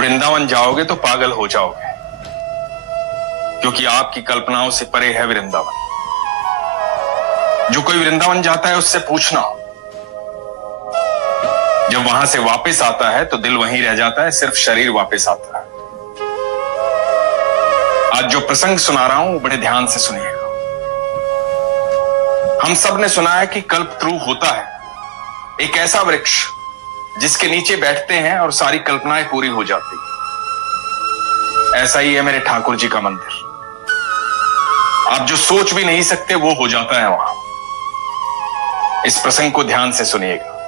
वृंदावन जाओगे तो पागल हो जाओगे, क्योंकि आपकी कल्पनाओं से परे है वृंदावन। जो कोई वृंदावन जाता है उससे पूछना, जब वहां से वापस आता है तो दिल वहीं रह जाता है, सिर्फ शरीर वापस आता है। आज जो प्रसंग सुना रहा हूं बड़े ध्यान से सुनिएगा। हम सब ने सुना है कि कल्पतरु होता है एक ऐसा वृक्ष जिसके नीचे बैठते हैं और सारी कल्पनाएं पूरी हो जाती। ऐसा ही है मेरे ठाकुर जी का मंदिर। आप जो सोच भी नहीं सकते वो हो जाता है वहां। इस प्रसंग को ध्यान से सुनिएगा।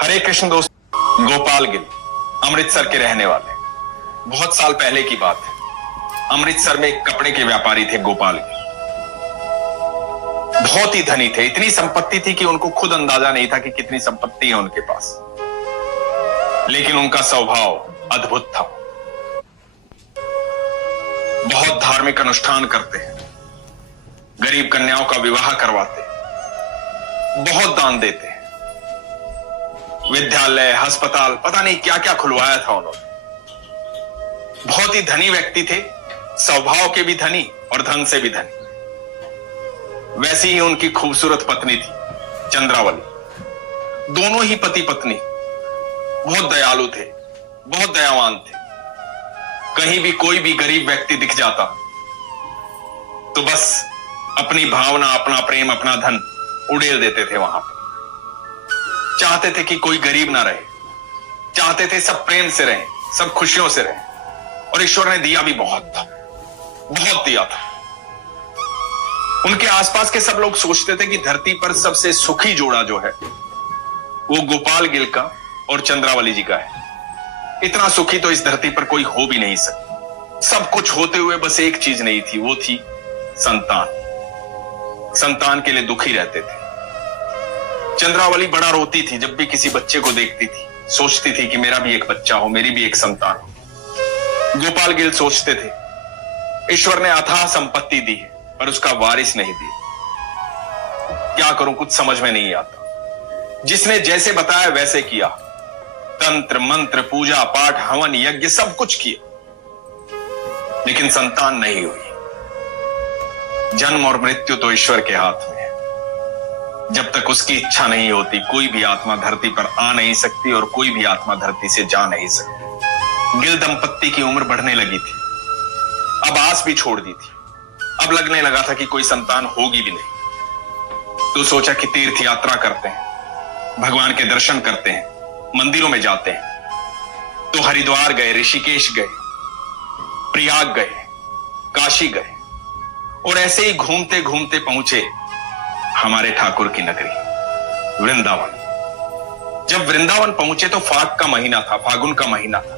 हरे कृष्ण दोस्त, गोपाल गिल अमृतसर के रहने वाले। बहुत साल पहले की बात है। अमृतसर में एक कपड़े के व्यापारी थे गोपाल गिल। बहुत ही धनी थे, इतनी संपत्ति थी कि उनको खुद अंदाजा नहीं था कि कितनी संपत्ति है उनके पास। लेकिन उनका स्वभाव अद्भुत था। बहुत धार्मिक अनुष्ठान करते हैं, गरीब कन्याओं का विवाह करवाते, बहुत दान देते हैं, विद्यालय, अस्पताल, पता नहीं क्या क्या खुलवाया था उन्होंने। बहुत ही धनी व्यक्ति थे, स्वभाव के भी धनी और धन से भी धनी। वैसी ही उनकी खूबसूरत पत्नी थी चंद्रावली। दोनों ही पति पत्नी बहुत दयालु थे, बहुत दयावान थे। कहीं भी कोई भी गरीब व्यक्ति दिख जाता तो बस अपनी भावना, अपना प्रेम, अपना धन उड़ेल देते थे वहां पर। चाहते थे कि कोई गरीब ना रहे, चाहते थे सब प्रेम से रहें, सब खुशियों से रहें। और ईश्वर ने दिया भी बहुत था, बहुत दिया था। उनके आसपास के सब लोग सोचते थे कि धरती पर सबसे सुखी जोड़ा जो है वो गोपाल गिल का और चंद्रावली जी का है। इतना सुखी तो इस धरती पर कोई हो भी नहीं सकता। सब कुछ होते हुए बस एक चीज नहीं थी, वो थी संतान। संतान के लिए दुखी रहते थे। चंद्रावली बड़ा रोती थी जब भी किसी बच्चे को देखती थी। सोचती थी कि मेरा भी एक बच्चा हो, मेरी भी एक संतान हो। गोपाल गिल सोचते थे ईश्वर ने अथाह संपत्ति दी है पर उसका वारिस नहीं दिया। क्या करूं, कुछ समझ में नहीं आता। जिसने जैसे बताया वैसे किया, तंत्र मंत्र, पूजा पाठ, हवन, यज्ञ सब कुछ किया, लेकिन संतान नहीं हुई। जन्म और मृत्यु तो ईश्वर के हाथ में है। जब तक उसकी इच्छा नहीं होती कोई भी आत्मा धरती पर आ नहीं सकती और कोई भी आत्मा धरती से जा नहीं सकती। गिल दंपत्ति की उम्र बढ़ने लगी थी, अब आस भी छोड़ दी थी। अब लगने लगा था कि कोई संतान होगी भी नहीं। तो सोचा कि तीर्थ यात्रा करते हैं, भगवान के दर्शन करते हैं, मंदिरों में जाते हैं। तो हरिद्वार गए, ऋषिकेश गए, प्रयाग गए, काशी गए और ऐसे ही घूमते घूमते पहुंचे हमारे ठाकुर की नगरी वृंदावन। जब वृंदावन पहुंचे तो फाग का महीना था, फागुन का महीना था।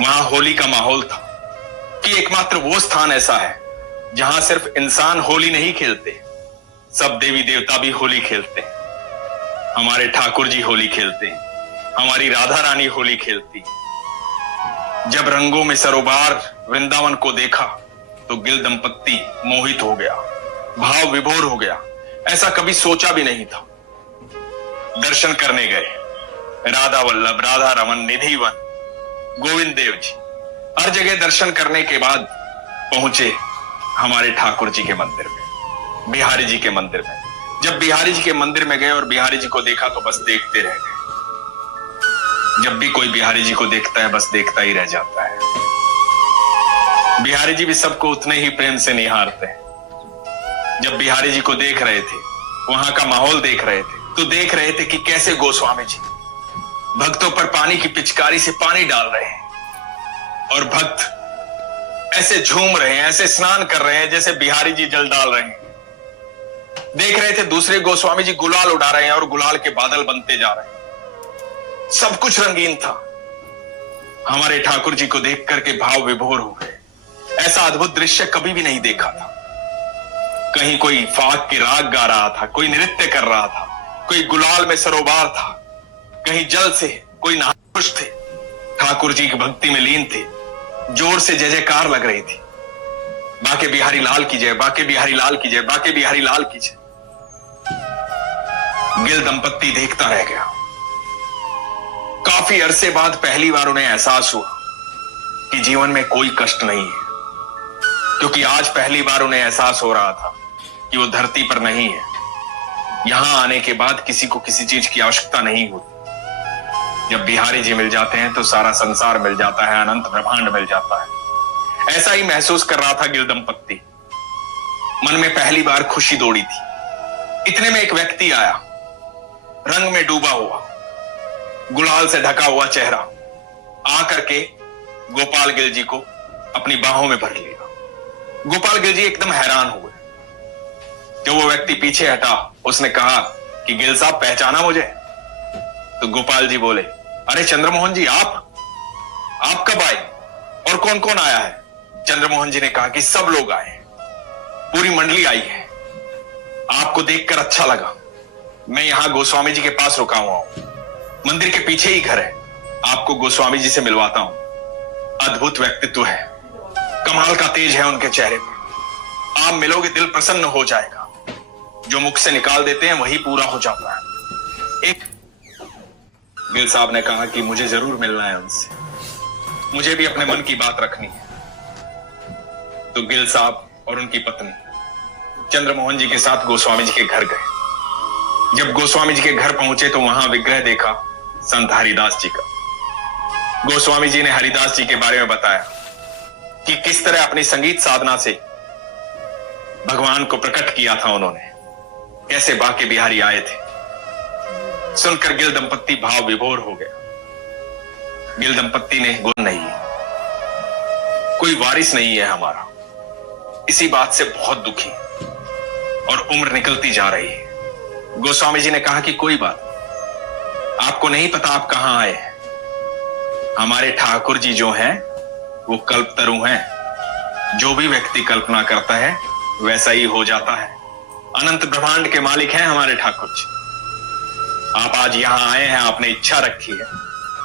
वहां होली का माहौल था कि एकमात्र वो स्थान ऐसा है जहां सिर्फ इंसान होली नहीं खेलते, सब देवी देवता भी होली खेलते हैं। हमारे ठाकुर जी होली खेलते हैं, हमारी राधा रानी होली खेलती। जब रंगों में सरोबार वृंदावन को देखा तो गिल दंपत्ति मोहित हो गया, भाव विभोर हो गया। ऐसा कभी सोचा भी नहीं था। दर्शन करने गए, राधा वल्लभ, राधा रमन, निधिवन, गोविंद देव जी, हर जगह दर्शन करने के बाद पहुंचे हमारे ठाकुर जी के मंदिर में, बिहारी जी के मंदिर में। जब बिहारी जी के मंदिर में गए और बिहारी जी को देखा तो बस देखते रह गए। जब भी कोई बिहारी जी को देखता है बस देखता ही रह जाता है। बिहारी जी भी सबको उतने ही प्रेम से निहारते हैं। जब बिहारी जी को देख रहे थे, वहां का माहौल देख रहे थे, तो देख रहे थे कि कैसे गोस्वामी जी भक्तों पर पानी की पिचकारी से पानी डाल रहे हैं और भक्त ऐसे झूम रहे हैं, ऐसे स्नान कर रहे हैं जैसे बिहारी जी जल डाल रहे हैं। देख रहे थे दूसरे गोस्वामी जी गुलाल उड़ा रहे हैं और गुलाल के बादल बनते जा रहे हैं। सब कुछ रंगीन था। हमारे ठाकुर जी को देख करके भाव विभोर हो गए। ऐसा अद्भुत दृश्य कभी भी नहीं देखा था। कहीं कोई फाग के राग गा रहा था, कोई नृत्य कर रहा था, कोई गुलाल में सरोबार था, कहीं जल से कोई नहा खुश थे, ठाकुर जी की भक्ति में लीन थे। जोर से जय जयकार लग रही थी, बाके बिहारी लाल की जय, बाके बिहारी लाल की जय, बाके बिहारी लाल की जय। गिल दंपत्ति देखता रह गया। काफी अरसे बाद पहली बार उन्हें एहसास हुआ कि जीवन में कोई कष्ट नहीं है, क्योंकि आज पहली बार उन्हें एहसास हो रहा था कि वो धरती पर नहीं है। यहां आने के बाद किसी को किसी चीज की आवश्यकता नहीं होती। जब बिहारी जी मिल जाते हैं तो सारा संसार मिल जाता है, अनंत ब्रह्मांड मिल जाता है। ऐसा ही महसूस कर रहा था गिल दंपत्ति। मन में पहली बार खुशी दौड़ी थी। इतने में एक व्यक्ति आया, रंग में डूबा हुआ, गुलाल से ढका हुआ चेहरा, आकर के गोपाल गिल जी को अपनी बाहों में भर लिया। गोपाल गिल जी एकदम हैरान हुए। जब वो व्यक्ति पीछे हटा, उसने कहा कि गिल साहब, पहचाना मुझे? तो गोपाल जी बोले, अरे चंद्रमोहन जी, आप कब आए और कौन कौन आया है? चंद्रमोहन जी ने कहा कि सब लोग आए, पूरी मंडली आई है। आपको देखकर अच्छा लगा। मैं यहां गोस्वामी जी के पास रुका हुआ हूं, मंदिर के पीछे ही घर है। आपको गोस्वामी जी से मिलवाता हूं। अद्भुत व्यक्तित्व है, कमाल का तेज है उनके चेहरे पर। आप मिलोगे, दिल प्रसन्न हो जाएगा। जो मुख से निकाल देते हैं वही पूरा हो जाता है। एक गिल साहब ने कहा कि मुझे जरूर मिलना है उनसे, मुझे भी अपने मन की बात रखनी है। तो गिल साहब और उनकी पत्नी चंद्रमोहन जी के साथ गोस्वामी जी के घर गए। जब गोस्वामी जी के घर पहुंचे तो वहां विग्रह देखा संत हरिदास जी का। गोस्वामी जी ने हरिदास जी के बारे में बताया कि किस तरह अपनी संगीत साधना से भगवान को प्रकट किया था उन्होंने, कैसे बाके बिहारी आए थे। सुनकर गिल दंपत्ति भाव विभोर हो गया। गिल दंपत्ति ने, गुण नहीं, कोई वारिस नहीं है हमारा, इसी बात से बहुत दुखी और उम्र निकलती जा रही है। गोस्वामी जी ने कहा कि कोई बात, आपको नहीं पता आप कहां आए हैं। हमारे ठाकुर जी जो हैं वो कल्पतरु हैं। जो भी व्यक्ति कल्पना करता है वैसा ही हो जाता है। अनंत ब्रह्मांड के मालिक हैं हमारे ठाकुर जी। आप आज यहां आए हैं, आपने इच्छा रखी है,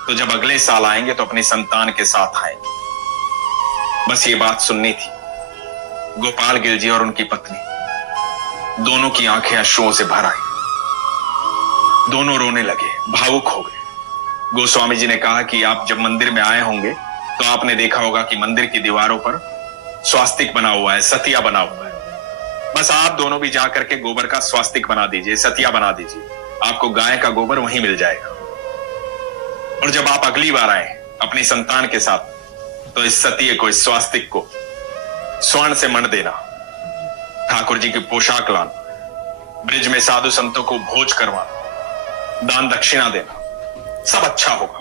तो जब अगले साल आएंगे तो अपनी संतान के साथ आएंगे। बस ये बात सुननी थी। गोपाल गिल जी और उनकी पत्नी दोनों की आंखें अश्रुओं से भर आई। दोनों रोने लगे, भावुक हो गए। गोस्वामी जी ने कहा कि आप जब मंदिर में आए होंगे तो आपने देखा होगा कि मंदिर की दीवारों पर स्वास्तिक बना हुआ है, सतिया बना हुआ है। बस आप दोनों भी जाकर के गोबर का स्वास्तिक बना दीजिए, सतिया बना दीजिए। आपको गाय का गोबर वहीं मिल जाएगा। और जब आप अगली बार आए अपनी संतान के साथ, तो इस सतिये को, इस स्वास्तिक को स्वर्ण से मढ़ देना, ठाकुर जी की पोशाक लाना, ब्रिज में साधु संतों को भोज करवाना, दान दक्षिणा देना, सब अच्छा होगा।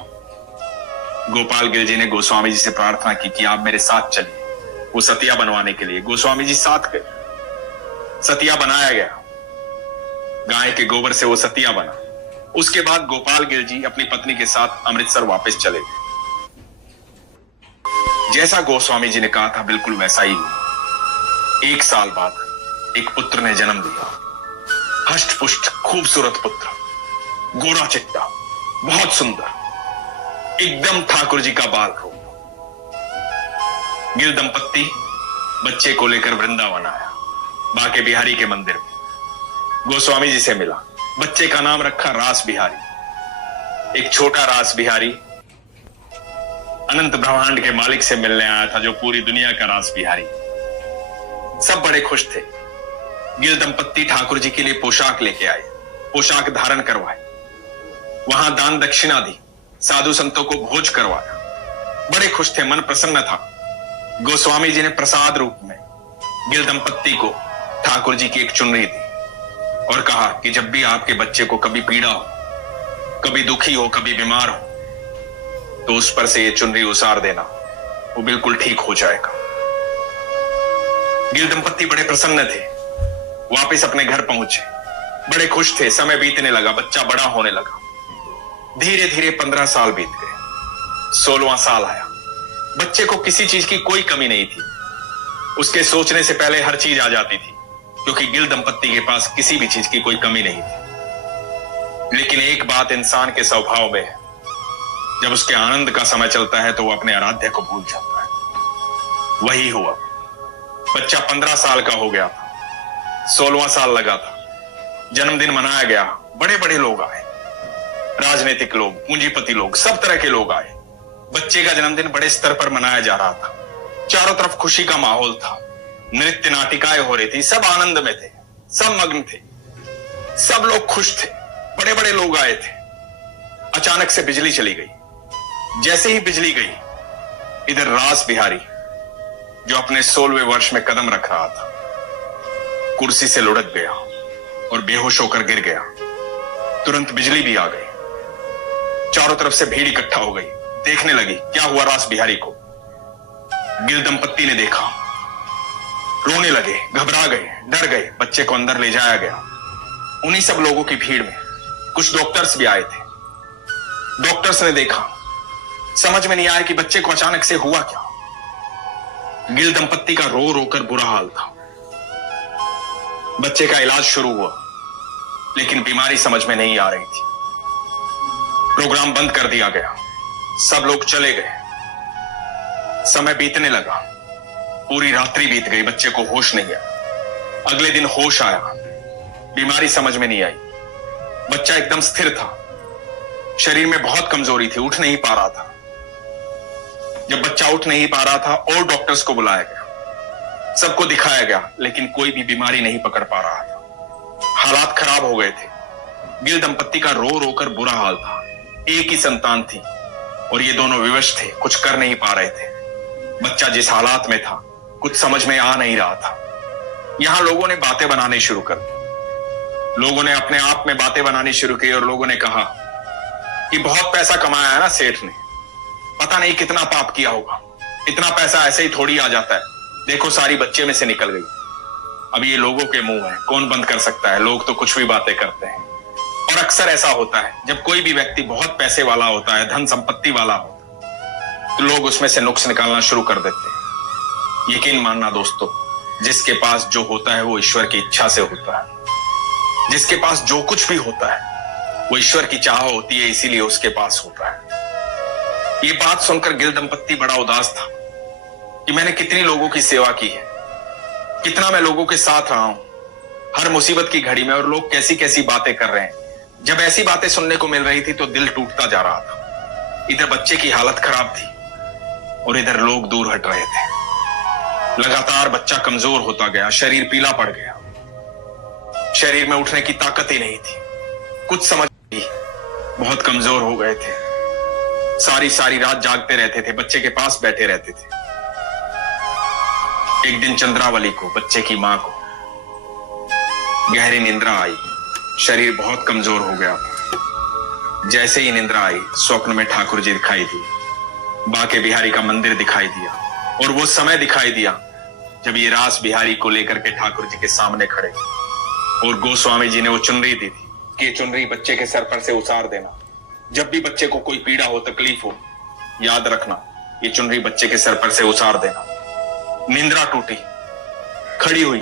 गोपाल गिल जी ने गोस्वामी जी से प्रार्थना की कि आप मेरे साथ चलिए वो सतिया बनवाने के लिए। गोस्वामी जी साथ गए। सतिया बनाया गया, गाय के गोबर से वो सतिया बना। उसके बाद गोपाल गिल जी अपनी पत्नी के साथ अमृतसर वापस चले गए। जैसा गोस्वामी जी ने कहा था बिल्कुल वैसा ही हुआ। 1 साल बाद एक पुत्र ने जन्म दिया। हष्ट पुष्ट खूबसूरत पुत्र, गोरा चिट्टा, बहुत सुंदर, एकदम ठाकुर जी का बाल रूप। गिल दंपत्ति बच्चे को लेकर वृंदावन आया, बाके बिहारी के मंदिर में। गोस्वामी जी से मिला। बच्चे का नाम रखा रास बिहारी। एक छोटा रास बिहारी अनंत ब्रह्मांड के मालिक से मिलने आया था, जो पूरी दुनिया का रास बिहारी। सब बड़े खुश थे। गिल दंपत्ति ठाकुर जी के लिए पोशाक लेके आए, पोशाक धारण करवाए, वहां दान दक्षिणा दी, साधु संतों को भोज करवाया। बड़े खुश थे, मन प्रसन्न था। गोस्वामी जी ने प्रसाद रूप में गिल दंपत्ति को ठाकुर जी की एक चुनरी दी और कहा कि जब भी आपके बच्चे को कभी पीड़ा हो, कभी दुखी हो, कभी बीमार हो, तो उस पर से ये चुनरी उतार देना, वो बिल्कुल ठीक हो जाएगा। गिल दंपत्ति बड़े प्रसन्न थे। वापस अपने घर पहुंचे, बड़े खुश थे। समय बीतने लगा, बच्चा बड़ा होने लगा। धीरे धीरे 15 साल बीत गए। 16वां साल आया। बच्चे को किसी चीज की कोई कमी नहीं थी। उसके सोचने से पहले हर चीज आ जाती थी, क्योंकि गिल दंपत्ति के पास किसी भी चीज की कोई कमी नहीं थी। लेकिन एक बात इंसान के स्वभाव में है, जब उसके आनंद का समय चलता है तो वो अपने आराध्य को भूल जाता है। वही हुआ। बच्चा 15 साल का हो गया था। 16वां साल लगा था। जन्मदिन मनाया गया, बड़े बड़े लोग आए। राजनीतिक लोग, पूंजीपति लोग, सब तरह के लोग आए। बच्चे का जन्मदिन बड़े स्तर पर मनाया जा रहा था। चारों तरफ खुशी का माहौल था। नृत्य नाटिकाएं हो रही थी। सब आनंद में थे, सब मग्न थे, सब लोग खुश थे। बड़े बड़े लोग आए थे। अचानक से बिजली चली गई। जैसे ही बिजली गई, इधर रास बिहारी जो अपने 16वें वर्ष में कदम रख रहा था, कुर्सी से लुढ़क गया और बेहोश होकर गिर गया। तुरंत बिजली भी आ गई। चारों तरफ से भीड़ इकट्ठा हो गई, देखने लगी क्या हुआ रास बिहारी को। गिल दंपत्ति ने देखा, रोने लगे, घबरा गए, डर गए। बच्चे को अंदर ले जाया गया। उन्हीं सब लोगों की भीड़ में कुछ डॉक्टर्स भी आए थे। डॉक्टर्स ने देखा, समझ में नहीं आया कि बच्चे को अचानक से हुआ क्या। गिल दंपत्ति का रो रो कर बुरा हाल था। बच्चे का इलाज शुरू हुआ, लेकिन बीमारी समझ में नहीं आ रही थी। प्रोग्राम बंद कर दिया गया। सब लोग चले गए। समय बीतने लगा। पूरी रात्रि बीत गई। बच्चे को होश नहीं आया। अगले दिन होश आया। बीमारी समझ में नहीं आई। बच्चा एकदम स्थिर था। शरीर में बहुत कमजोरी थी, उठ नहीं पा रहा था। जब बच्चा उठ नहीं पा रहा था और डॉक्टर्स को बुलाया गया, सबको दिखाया गया, लेकिन कोई भी बीमारी नहीं पकड़ पा रहा था। हालात खराब हो गए थे। गिल दंपत्ति का रो रो कर बुरा हाल था। एक ही संतान थी और ये दोनों विवश थे, कुछ कर नहीं पा रहे थे। बच्चा जिस हालात में था, कुछ समझ में आ नहीं रहा था। यहां लोगों ने बातें बनानी शुरू कर दी। लोगों ने अपने आप में बातें बनानी शुरू की और लोगों ने कहा कि बहुत पैसा कमाया है ना सेठ ने, पता नहीं कितना पाप किया होगा। इतना पैसा ऐसे ही थोड़ी आ जाता है। देखो सारी बच्चे में से निकल गई। अब ये लोगों के मुंह है, कौन बंद कर सकता है। लोग तो कुछ भी बातें करते हैं। और अक्सर ऐसा होता है, जब कोई भी व्यक्ति बहुत पैसे वाला होता है, धन संपत्ति वाला होता है, तो लोग उसमें से नुक्स निकालना शुरू कर देते हैं। यकीन मानना दोस्तों, जिसके पास जो होता है वो ईश्वर की इच्छा से होता है। जिसके पास जो कुछ भी होता है वो ईश्वर की चाह होती है, इसीलिए उसके पास होता है। ये बात सुनकर गिल दंपत्ति बड़ा उदास था कि मैंने कितनी लोगों की सेवा की है, कितना मैं लोगों के साथ रहा हूं हर मुसीबत की घड़ी में, और लोग कैसी कैसी बातें कर रहे हैं। जब ऐसी बातें सुनने को मिल रही थी तो दिल टूटता जा रहा था। इधर बच्चे की हालत खराब थी और इधर लोग दूर हट रहे थे। लगातार बच्चा कमजोर होता गया, शरीर पीला पड़ गया। शरीर में उठने की ताकत ही नहीं थी। कुछ समझ नहीं, बहुत कमजोर हो गए थे। सारी सारी रात जागते रहते थे, बच्चे के पास बैठे रहते थे। एक दिन चंद्रावली को, बच्चे की मां को, गहरी निंद्रा आई। शरीर बहुत कमजोर हो गया था। जैसे ही निंद्रा आई, स्वप्न में ठाकुर जी दिखाई दिए। बाके बिहारी का मंदिर दिखाई दिया और वो समय दिखाई दिया जब ये रास बिहारी को लेकर के ठाकुर जी के सामने खड़े थे। और गोस्वामी जी ने वो चुनरी दी थी कि चुनरी बच्चे के सर पर से उतार देना। जब भी बच्चे को कोई पीड़ा हो, तकलीफ हो, याद रखना ये चुनरी बच्चे के सर पर से उतार देना। निंद्रा टूटी, खड़ी हुई,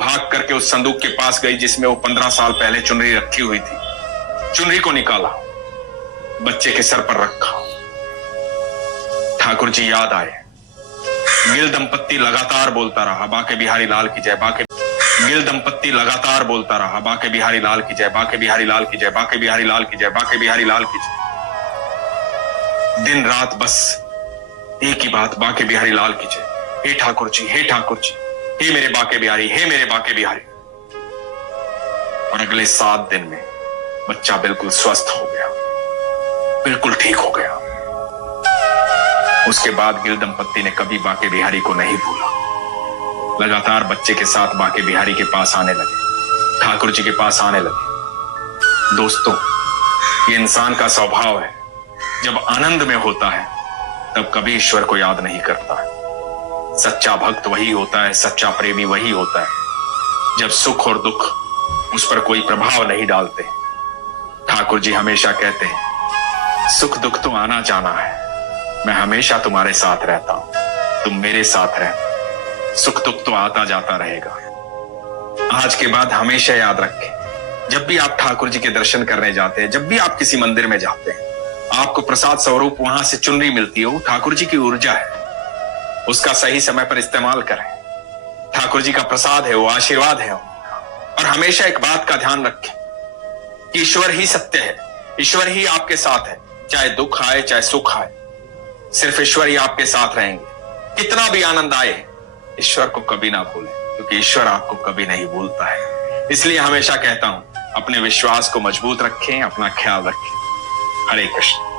भाग करके उस संदूक के पास गई जिसमें वो 15 साल पहले चुनरी रखी हुई थी। चुनरी को निकाला, बच्चे के सर पर रखा। ठाकुर जी याद आए। गिल दंपत्ति लगातार बोलता रहा, बाके बिहारी लाल की जय। गिल दंपत्ति लगातार बोलता रहा, बाके बिहारी लाल की जय, बाके बिहारी लाल की जय, बाके बिहारी लाल की जय, बाके बिहारी लाल की जय। दिन रात बस एक ही बात, बाके बिहारी लाल की जय। हे ठाकुर जी, हे ठाकुर जी, हे मेरे बाके बिहारी, हे मेरे बाके बिहारी। और अगले 7 दिन में बच्चा बिल्कुल स्वस्थ हो गया, बिल्कुल ठीक हो गया। उसके बाद गिल दंपत्ति ने कभी बाके बिहारी को नहीं भूला। लगातार बच्चे के साथ बाके बिहारी के पास आने लगे, ठाकुर जी के पास आने लगे। दोस्तों, ये इंसान का स्वभाव है। जब आनंद में होता है तब कभी ईश्वर को याद नहीं करता है। सच्चा भक्त वही होता है, सच्चा प्रेमी वही होता है जब सुख और दुख उस पर कोई प्रभाव नहीं डालते। ठाकुर जी हमेशा कहते हैं, सुख दुख तो आना जाना है, मैं हमेशा तुम्हारे साथ रहता हूं, तुम मेरे साथ रहना। सुख दुख तो आता जाता रहेगा। आज के बाद हमेशा याद रखें, जब भी आप ठाकुर जी के दर्शन करने जाते हैं, जब भी आप किसी मंदिर में जाते हैं, आपको प्रसाद स्वरूप वहां से चुनरी मिलती है, वो ठाकुर जी की ऊर्जा है। उसका सही समय पर इस्तेमाल करें। ठाकुर जी का प्रसाद है, वो आशीर्वाद है। और हमेशा एक बात का ध्यान रखें कि ईश्वर ही सत्य है, ईश्वर ही आपके साथ है, चाहे दुख आए चाहे सुख आए, सिर्फ ईश्वर ही आपके साथ रहेंगे। कितना भी आनंद आए, ईश्वर को कभी ना भूलें, क्योंकि ईश्वर आपको कभी नहीं भूलता है। इसलिए हमेशा कहता हूं, अपने विश्वास को मजबूत रखें, अपना ख्याल रखें। हरे कृष्ण।